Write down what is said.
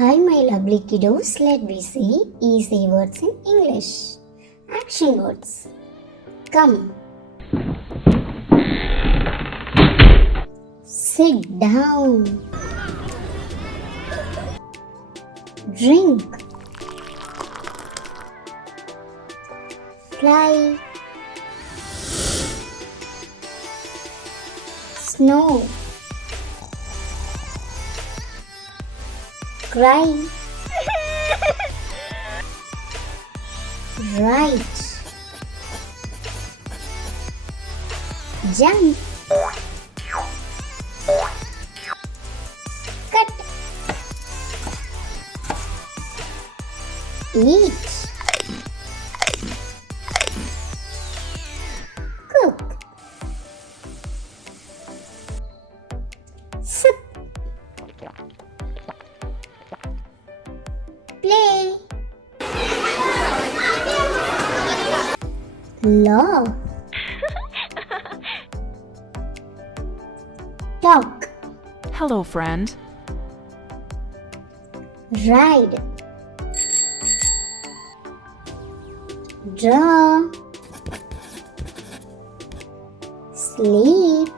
Hi, my lovely kiddos. Let me see easy words in English. Action words. Come. Sit down. Drink. Fly. Snow. Cry. Write. Jump. Cut. Eat. Cook. Sip. Play. Laugh. Talk. Hello, friend. Ride. Draw. Sleep.